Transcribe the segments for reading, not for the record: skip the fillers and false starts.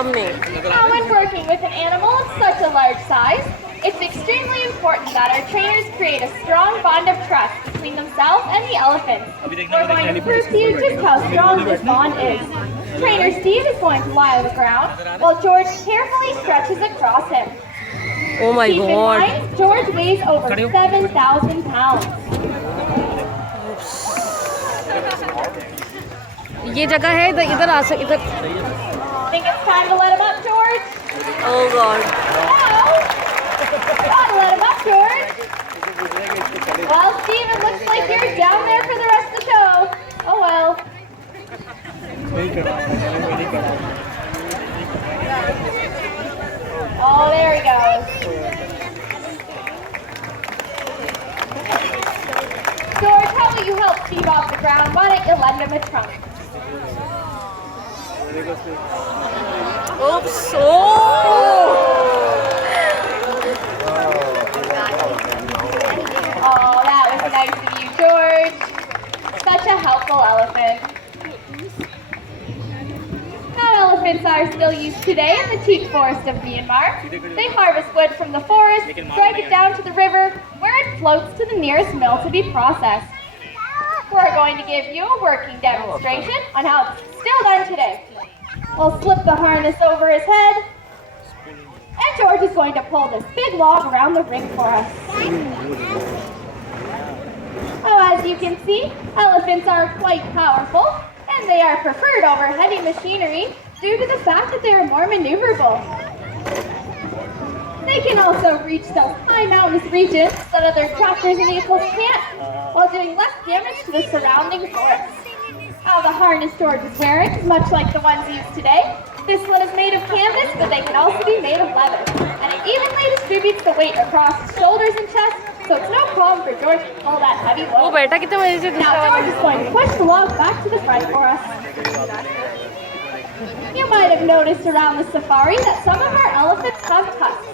सामने. Now, when working with an animal of such a large size, it's extremely important that our trainers create a strong bond of trust between themselves and the elephant. We're going to prove to you just how strong this bond is. Trainer Steve is going to lie on the ground while George carefully stretches across him. Oh my Keep in god. mind, George weighs over 7,000 pounds. ये जगह है इधर आ सक इधर. Think it's time to let him up, George? Oh god. No! Gotta let him up, George! Well, Steve, it looks like you're down there for the rest of the show. Oh well. Oh, there he goes. George, how about you help Steve off the ground? Why don't you lend him a trunk? Oops. Oh. Oh, that was nice of you, George. Such a helpful elephant. Now, elephants are still used today in the teak forest of Myanmar. They harvest wood from the forest, drive it down to the river, where it floats to the nearest mill to be processed. We're going to give you a working demonstration on how it's still done today. We'll slip the harness over his head, and George is going to pull this big log around the ring for us. Now, as you can see, elephants are quite powerful, and they are preferred over heavy machinery due to the fact that they are more maneuverable. They can also reach those high mountainous regions that other tractors and vehicles can't, while doing less damage to the surrounding forest. Now, the harness George is wearing is much like the ones used today. This one is made of canvas, but they can also be made of leather. And it evenly distributes the weight across his shoulders and chest, so it's no problem for George to pull that heavy वो load. बैठा कितने बजे से Now, George is going to push the log back to the front for us. You might have noticed around the safari that some of our elephants have tusks.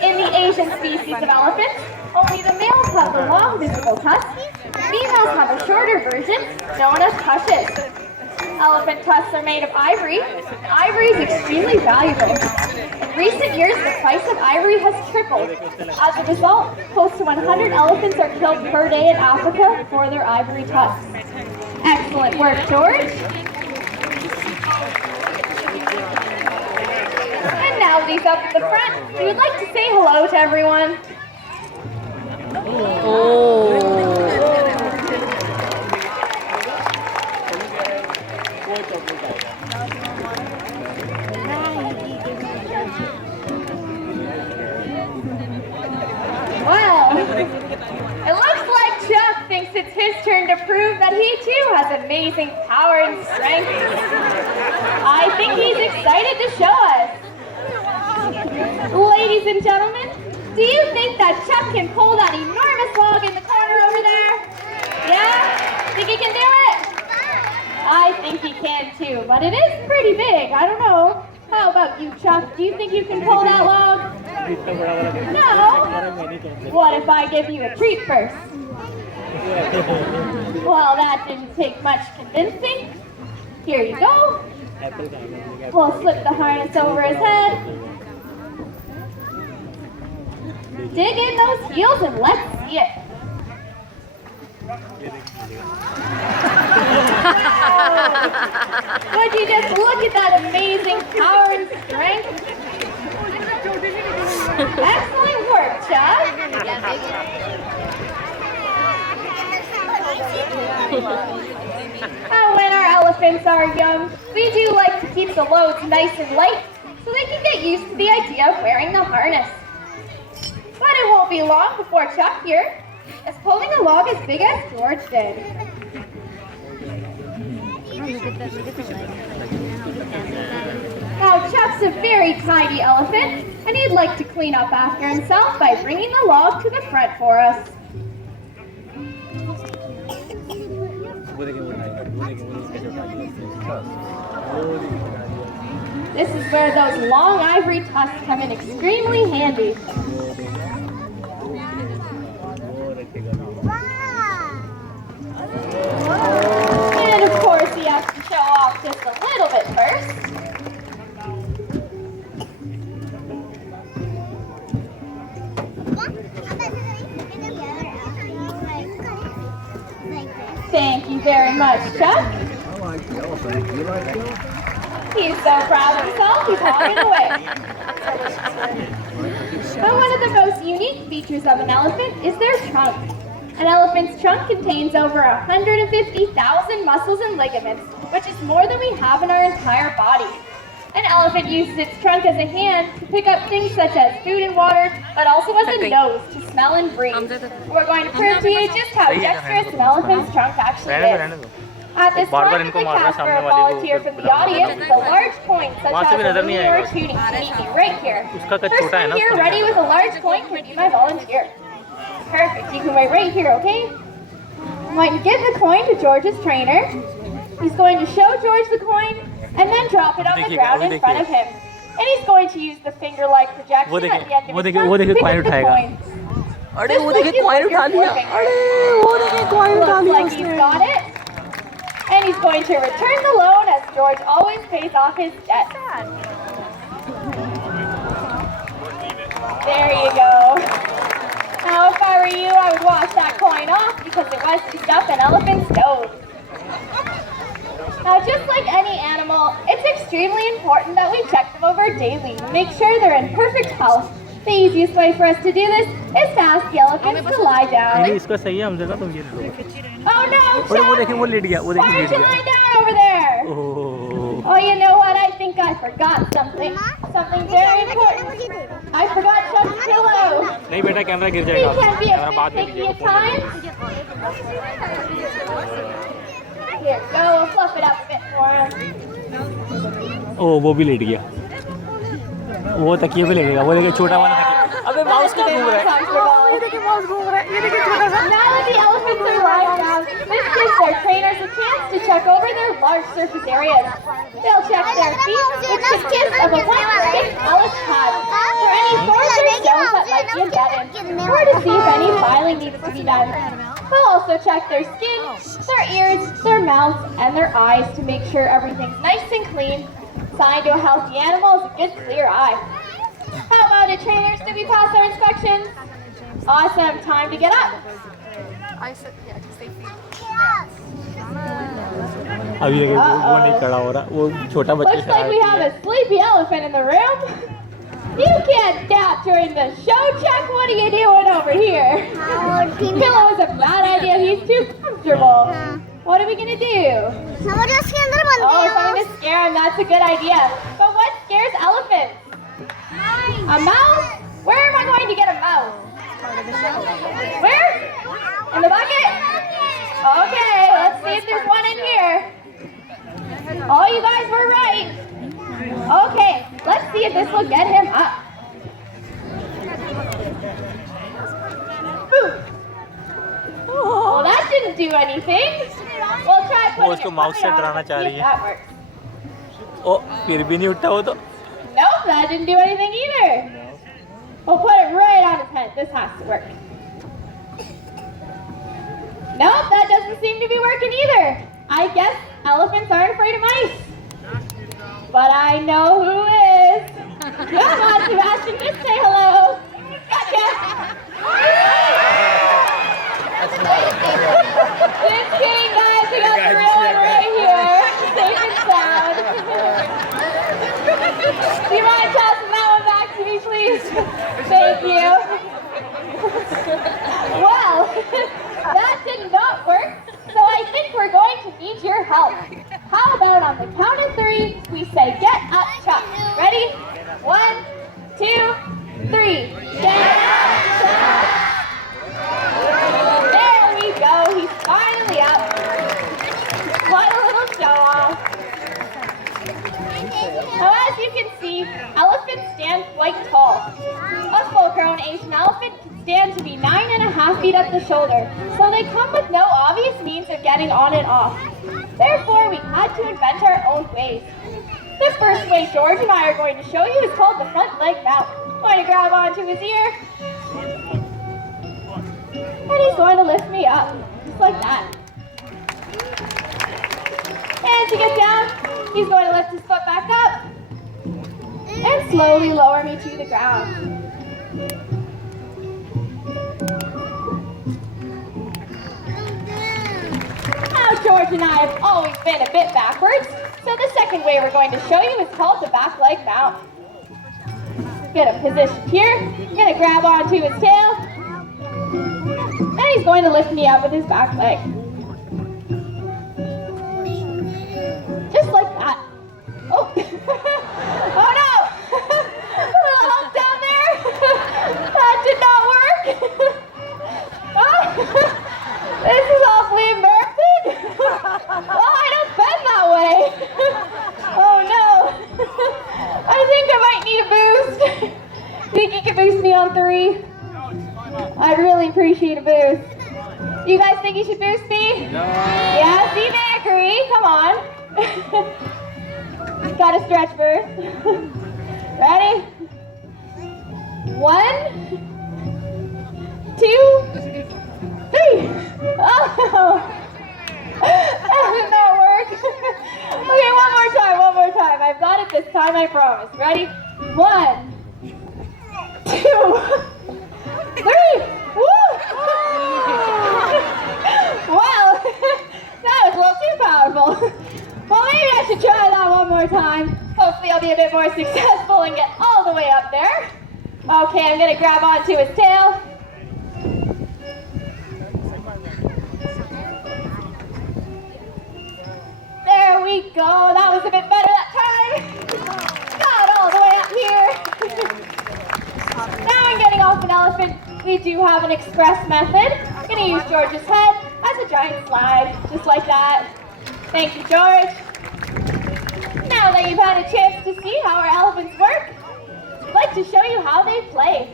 In the Asian species of elephants, only the males have the long visible tusks. Females have a shorter version, known as tushes. Elephant tusks are made of ivory, and ivory is extremely valuable. In recent years, the price of ivory has tripled. As a result, close to 100 elephants are killed per day in Africa for their ivory tusks. Excellent work, George. And now that he's up at the front, we would like to say hello to everyone. Well, it looks like Chuck thinks it's his turn to prove that he too has amazing power and strength. I think he's excited to show us. Ladies and gentlemen, do you think that Chuck can pull that enormous log in the corner over there? Yeah? Think he can do it? I think he can too, but it is pretty big. I don't know. How about you, Chuck? Do you think you can pull that log? No? What if I give you a treat first? Well, that didn't take much convincing. Here you go. We'll slip the harness over his head. Dig in those heels and let's see it. Would you just look at that amazing power and strength? Excellent work, Chuck. Now, when our elephants are young, we do like to keep the loads nice and light so they can get used to the idea of wearing the harness. But it won't be long before Chuck here is pulling a log as big as George did. Now, Chuck's a very tidy elephant, and he'd like to clean up after himself by bringing the log to the front for us. This is where those long ivory tusks come in extremely handy. And of course, he has to show off just a little bit first. you very much, Chuck. He's so proud of himself, he's hopping away. But one of the most unique features of an elephant is their trunk. An elephant's trunk contains over 150,000 muscles and ligaments, which is more than we have in our entire body. An elephant uses its trunk as a hand to pick up things such as food and water, but also as a nose to smell and breathe. We're going to prove to you just how dexterous an elephant's trunk actually is. At this time, if we cast for a volunteer from the audience with a large coin, such as a loony or a toonie, meet me right here. Person here ready with a large coin can be my volunteer. Perfect, you can wait right here, okay? I'm going to give the coin to George's trainer. He's going to show George the coin and then drop it on the ground in front of him. And he's going to use the finger-like projection at the end of his tongue to pick up the coin. अरे वो देखिए coin उठा लिया अरे वो देखिए coin उठा Looks लिया like he's got it. And he's going to return the loan as George always pays off his debt. There you go. Now, if I were you, I would wash that coin off because it was to stuff an elephant's nose. Now, just like any animal, it's extremely important that we check them over daily to make sure they're in perfect health. The easiest way for us to do this is to ask the elephants to lie down. इसका सही है हमसे का तुम ये लो Oh no, वो देखिए वो लेट गया वो Why देखिए don't you lie down over there? Oh, you know what? I think I forgot something. Something very important. I forgot Chuck's pillow. नहीं बेटा कैमरा गिर He जाएगा can't be कैमरा a बाद में picky लीजिएगा at times. Here, go. We'll fluff it up a bit for him. ओ वो भी late गया वो तकिए पे लेटेगा वो देखिए छोटा वाला तकिया अबे माउस क्यों घूम रहा है ये देखिए माउस घूम रहा है ये देखिए छोटा सा Now that the elephants are lying down, this gives their trainers a chance to check over their large surface areas. They'll check their feet, which consist of a one-stick Alice pad, for any thorns or stones that might be embedded, or to see if any filing needs to be done. They'll also check their skin, their ears, their mouths, and their eyes to make sure everything's nice and clean. Sign to a healthy animal is a good clear eye. How about it, trainers? Did we pass our inspection? Awesome. Time to get up. अभी देखिए वो नहीं खड़ा हो रहा वो छोटा बच्चा Looks like we have a sleepy elephant in the room. You can't nap during the show, Chuck. What are you doing over here? Pillow is a bad idea. He's too comfortable. What are we gonna do? Oh, something to scare him. That's a good idea. But what scares elephants? A mouse? Where am I going to get a mouse? Where? In the bucket? Okay, let's see if there's one in here. Oh, you guys were right. Okay, let's see if this will get him up. Ooh. Well, that didn't do anything. We'll try putting उसको it mouse से on डराना and चाह see रही if है that works. ओ फिर भी नहीं उठा वो तो Nope, that didn't do anything either. We'll put it right on his head. This has to work. Nope, that doesn't seem to be working either. I guess elephants aren't afraid of mice. But I know who is. Come on, Sebastian, just say hello. Gotcha. Just kidding, guys. We got the real one right here. Safe and sound. Do you mind tossing that one back to me, please? Thank you. Well, that did not work, so I think we're going to need your help. How about on the count of 3, we say, get up, Chuck. Ready? 1, 2, 3. Get up, Chuck. There we go. He's finally up. What a little show off. Now, as you can see, elephants stand quite tall. A full-grown Asian elephant can stand to be 9.5 feet up the shoulder, so they come with no obvious means of getting on and off. Therefore, we had to invent our own ways. The first way George and I are going to show you is called the front leg mount. I'm going to grab onto his ear, and he's going to lift me up, just like that. And to get down, he's going to lift his foot back up and slowly lower me to the ground. Now, George George and I have always been a bit backwards, so the second way we're going to show you is called the back leg mount. Get a position here. I'm going to grab onto his tail, and he's going to lift me up with his back leg. Just like that. Oh, oh no! A little hump down there. That did not work. Oh, this is awfully embarrassing. Oh, I don't bend that way. Oh no. I think I might need a boost. Think you can boost me on 3? I'd really appreciate a boost. You guys think you should boost me? No. Yeah, see, they agree. Come on. Got a stretch first. Ready? 1, 2, 3. Oh, that did not work. Okay, one more time. I've got it this time, I promise. Ready? 1, 2, 3. Woo! Well, that was a little too powerful. Well, maybe I should try that one more time. Hopefully I'll be a bit more successful and get all the way up there. Okay, I'm gonna grab onto his tail. There we go, that was a bit better that time. Got all the way up here. Now I'm getting off an elephant. We do have an express method. I'm gonna use George's head as a giant slide, just like that. Thank you, George. Now that you've had a chance to see how our elephants work, I'd like to show you how they play.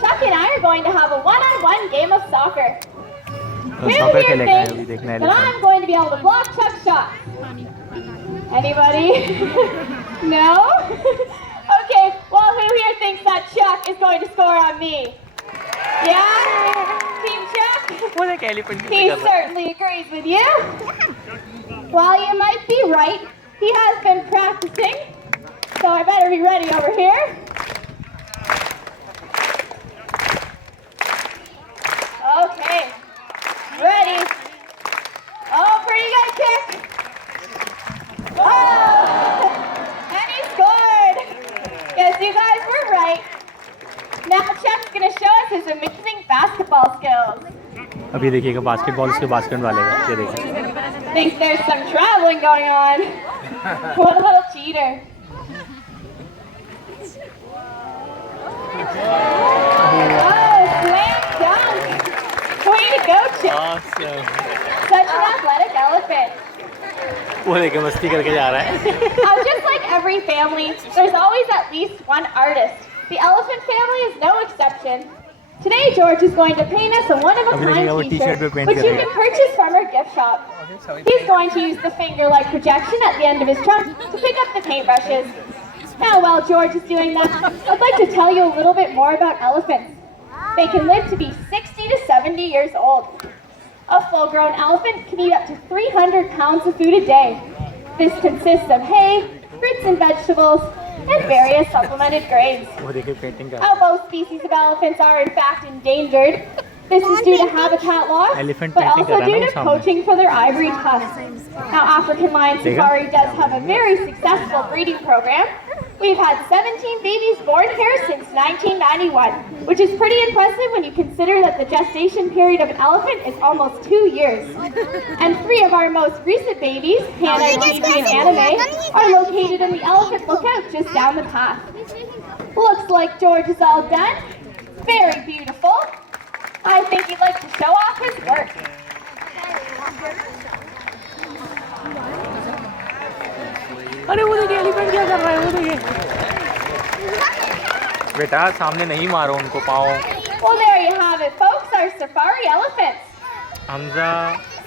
Chuck and I are going to have a one-on-one game of soccer. Who here thinks that I'm going to be able to block Chuck's shot? Anybody? No? Okay, well, who here thinks that Chuck is going to score on me? Yeah? Team Chuck? He certainly agrees with you. Well, you might be right. He has been practicing, so I better be ready over here. Okay, ready. Oh, pretty good kick. Oh, and he scored. Yes, you guys were right. Now Chuck's going to show us his amazing basketball skills. अभी देखिएगा basketball उसके basket डालेगा ये देखिए Thinks there's some traveling going on. What a little cheater. Oh, slam dunk. Way to go, Chip. awesome Such an athletic elephant. वो देखिए मस्ती करके जा रहा है Now, just like every family, there's always at least one artist. The elephant family is no exception. Today, George is going to paint us a one-of-a-kind t-shirt, which you can purchase from our gift shop. He's going to use the finger-like projection at the end of his trunk to pick up the paintbrushes. Now, while George is doing that, I'd like to tell you a little bit more about elephants. They can live to be 60 to 70 years old. A full-grown elephant can eat up to 300 pounds of food a day. This consists of hay, fruits and vegetables, and various supplemented grains. Both species of elephants are in fact endangered. This is due to habitat loss, but also due to poaching for their ivory tusks. Now, African Lion Safari does have a very successful breeding program. We've had 17 babies born here since 1991, which is pretty impressive when you consider that the gestation period of an elephant is almost 2 years. And 3 of our most recent babies, Hannah, Gigi, and Anime, are located in the elephant lookout just down the path. Looks like George is all done. Very beautiful. I think he'd like to show off his work. अरे वो देखिए elephant क्या कर रहा है वो देखिए बेटा सामने नहीं मारो उनको पाओ Well, there you have it, folks, our safari elephants. Hamza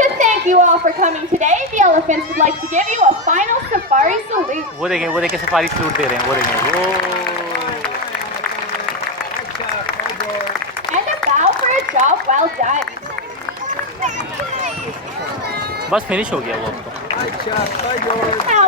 To thank you all for coming today, the elephants would like to give you a final safari salute. वो देखिए सफारी सलूट दे रहे हैं वो देखिए वो And a bow for a job well done. बस finish हो गया वो अब तो Now,